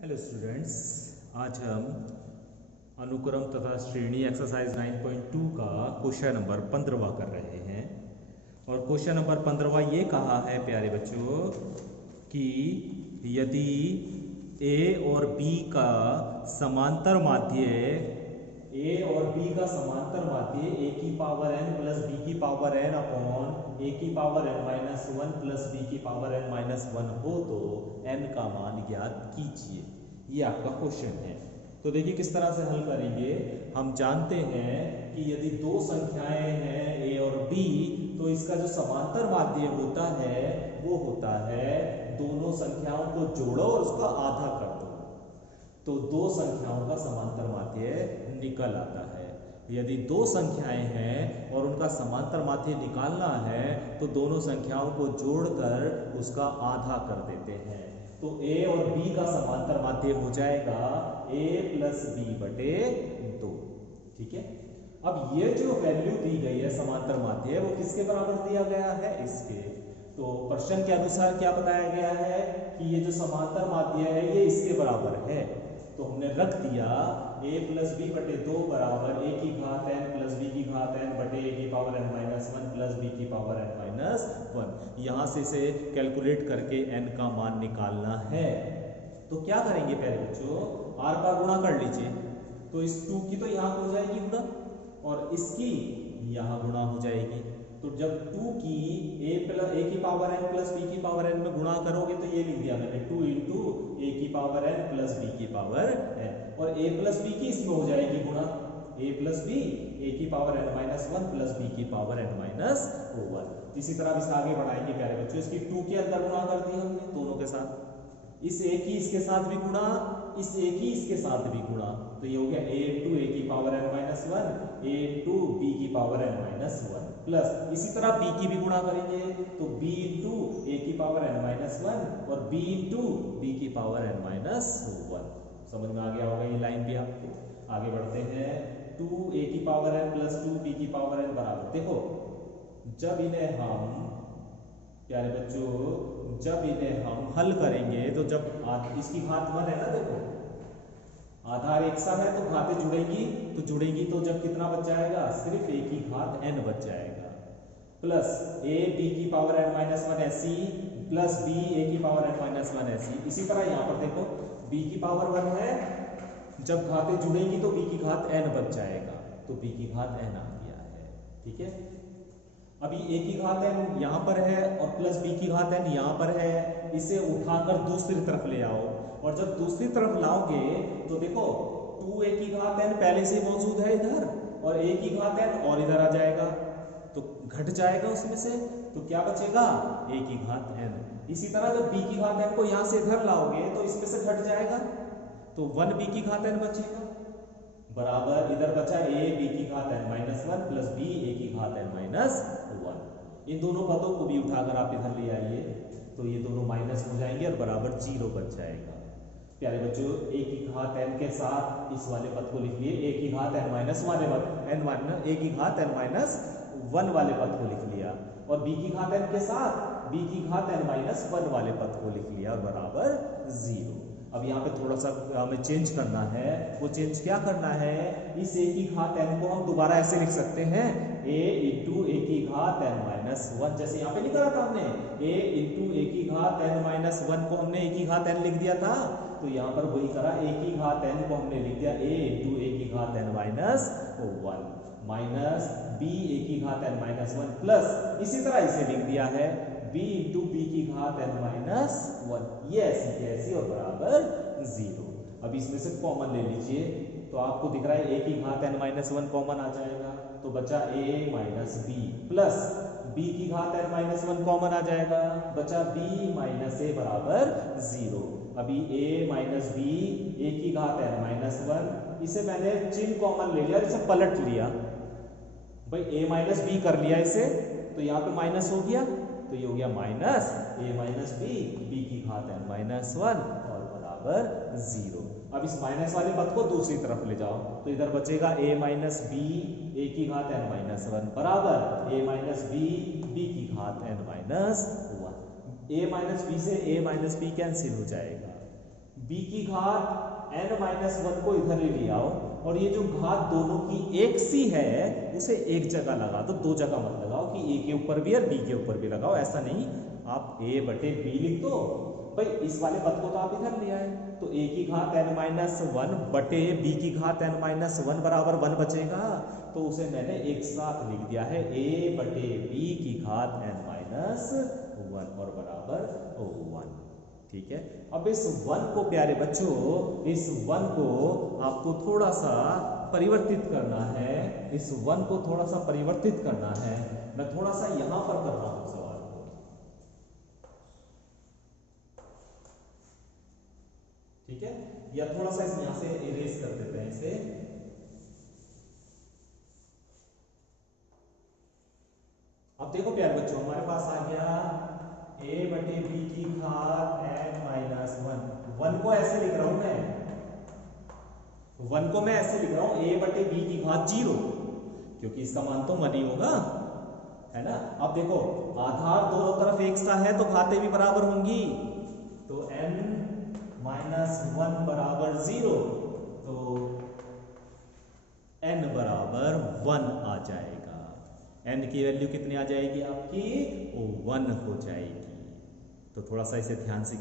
Hello students, आज हम अनुक्रम तथा श्रेणी एक्सरसाइज 9.2 का क्वेश्चन नंबर 15वां कर रहे हैं। और क्वेश्चन नंबर 15वां ये कहा है प्यारे बच्चों कि यदि ए और बी का समांतर माध्य ए की पावर n प्लस बी की पावर n अपॉन ए की power n minus one plus B की पावर n माइनस वन हो तो n का मान ज्ञात कीजिए। ये आपका क्वेश्चन है। तो देखिए किस तरह से हल करेंगे। हम जानते हैं कि यदि दो संख्याएं हैं a और b, तो इसका जो समांतर माध्य होता है वो होता है दोनों संख्याओं को जोड़ो और उसका आधा कर दो, तो दो संख्याओं का समांतर माध्य निकल आता है। यदि दो संख्याएं हैं और उनका समांतर माध्य निकालना है तो दोनों संख्याओं को जोड़कर उसका आधा कर देते हैं। तो a और b का समांतर माध्य हो जाएगा a प्लस बी बटे 2। ठीक है। अब ये जो वैल्यू दी गई है समांतर माध्य, वो किसके बराबर दिया गया है? इसके। तो प्रश्न के अनुसार क्या बताया गया है कि ये जो समांतर माध्य है ये इसके बराबर है। तो हमने रख दिया a प्लस बी बटे 2 बराबर a की घात n प्लस बी की घात n बटे a की power n minus one plus B की पावर n माइनस वन। यहाँ से इसे कैलकुलेट करके n का मान निकालना है। तो क्या करेंगे पहले बच्चों, r का गुणा कर लीजिए। तो इस 2 की तो यहाँ हो जाएगी गुणा और इसकी यहाँ गुणा हो जाएगी। तो जब 2 की a की पावर n प्लस b की पावर n में गुणा करोगे तो ये लिख दिया मैंने 2 इंटू a की पावर n प्लस b की पावर n, और a प्लस b की इसमें हो जाएगी गुणा a प्लस b a की power n minus one plus b की पावर n माइनस वन। इसी तरह इसे आगे बढ़ाएंगे प्यारे बच्चों। इसकी 2 के अंदर गुणा कर दी हमने दोनों के साथ, इस a की इसके साथ भी गुणा, इस a की इसके साथ भी गुणा, तो ये हो गया a इंटू a की power n minus one a into b की power n minus one plus इसी तरह b की भी गुणा करेंगे तो b इंटू a की पावर n माइनस वन और b इंटू b की पावर n माइनस वन। समझ में आ गया होगा ये लाइन भी आपको। आगे बढ़ते हैं। 2a की पावर n प्लस 2b की पावर n बराबर, देखो जब इन्हें हम प्यारे बच्चों जब इन्हें हम हल करेंगे तो जब इसकी घात 1 है ना, देखो आधार एक सा है तो घातें जुड़ेगी तो जब कितना बच जाएगा? सिर्फ a की घात n बच जाएगा प्लस a b की पावर n माइनस वन ऐसी प्लस b a की पावर n माइनस वन ऐसी। इसी तरह यहाँ पर देखो b की पावर 1 है, जब घातें जुड़ेंगी तो b की घात n बच जाएगा, तो b की घात n आ गया है। ठीक है। अभी a की घात n यहाँ पर है और प्लस b की घात n यहाँ पर है, इसे उठाकर दूसरी तरफ ले आओ और जब दूसरी तरफ लाओगे तो देखो 2a की घात n पहले से मौजूद है इधर और a की घात n और इधर आ जाएगा तो घट जाएगा उसमें से, तो क्या बचेगा? a की घात n। इसी तरह जब b की घात n को यहाँ से इधर लाओगे तो इसमें से घट जाएगा तो 1b की घात n बचेगा बराबर इधर बचा a b की घात n minus one plus b a की घात n माइनस वन। इन दोनों पदों को भी उठाकर आप इधर ले आइए तो ये दोनों माइनस हो जाएंगे और बराबर 0 बच जाएगा। प्यारे बच्चों a की घात n के साथ इस वाले पद को लिख लिए, a की घात n माइनस वन a की घात n माइनस वन वाले पद को लिख लिया और b की घात n के साथ b की घात n माइनस वन वाले पद को लिख लिया और बराबर 0। अब यहाँ पे थोड़ा सा हमें चेंज करना है। वो चेंज क्या करना है? इस a की घात n को हम दोबारा ऐसे लिख सकते हैं a इंटू a की घात n माइनस वन, जैसे यहाँ पे नहीं करा था हमने a इंटू a की घात n माइनस वन को हमने a की घात n लिख दिया था, तो यहाँ पर वही करा a की घात n को हमने लिख दिया a इंटू a की घात n minus one minus b a की घात n माइनस वन प्लस इसी तरह इसे लिख दिया है b इंटू b की घात n माइनस वन, ये ऐसी की ऐसी और बराबर 0। अब इसमें से कॉमन ले लीजिए तो आपको दिख रहा है a की घात n माइनस वन कॉमन आ जाएगा तो बचा a minus b plus b की घात n माइनस वन कॉमन आ जाएगा, बचा b माइनस a बराबर 0। अभी a माइनस b a की घात n माइनस वन, इसे मैंने चिन्ह कॉमन ले लिया, इसे पलट लिया भाई a माइनस b कर लिया इसे, तो यहाँ पे माइनस हो गया तो ये हो गया minus a minus b b की घात n माइनस वन और बराबर 0। अब इस माइनस वाले पद को दूसरी तरफ ले जाओ तो इधर बचेगा a माइनस b a की घात n माइनस वन बराबर a माइनस b b की घात n minus one. a minus b से a माइनस b कैंसिल हो जाएगा, b की घात n माइनस 1 को इधर ले ले आओ, और ये जो घात दोनों की एक सी है उसे एक जगह लगा दो, दो जगह मत लगाओ कि a के ऊपर भी और b के ऊपर भी लगाओ, ऐसा नहीं। आप a बटे b लिख दो भाई, इस वाले पद को तो आप इधर ले आए, तो a की घात n माइनस 1 बटे b की घात n माइनस 1 बराबर 1 बचेगा, तो उसे मैंने एक साथ लिख दिया है a बटे b की घात n माइनस 1 और बराबर 1। ठीक है, अब इस 1 को प्यारे बच्चों, इस 1 को आपको थोड़ा सा परिवर्तित करना है, इस 1 को थोड़ा सा परिवर्तित करना है। मैं थोड़ा सा यहां पर कर रहा हूं सवाल को, ठीक है, या थोड़ा सा यहां से इरेज कर देते हैं इसे। अब देखो प्यारे बच्चों, हमारे पास आ गया a बटे b की घात n माइनस 1 को ऐसे लिख रहा हूं मैं, 1 को मैं ऐसे लिख रहा हूं a बटे b की घात 0, क्योंकि इसका मान तो 1 ही होगा, है ना। अब देखो आधार दोनों तरफ एक सा है तो घातें भी बराबर होंगी, तो n माइनस 1 बराबर 0, तो n बराबर 1 आ जाएगा। n की वैल्यू कितनी आ जाएगी आपकी, 1 हो जाएगी। तो थोड़ा सा इसे ध्यान से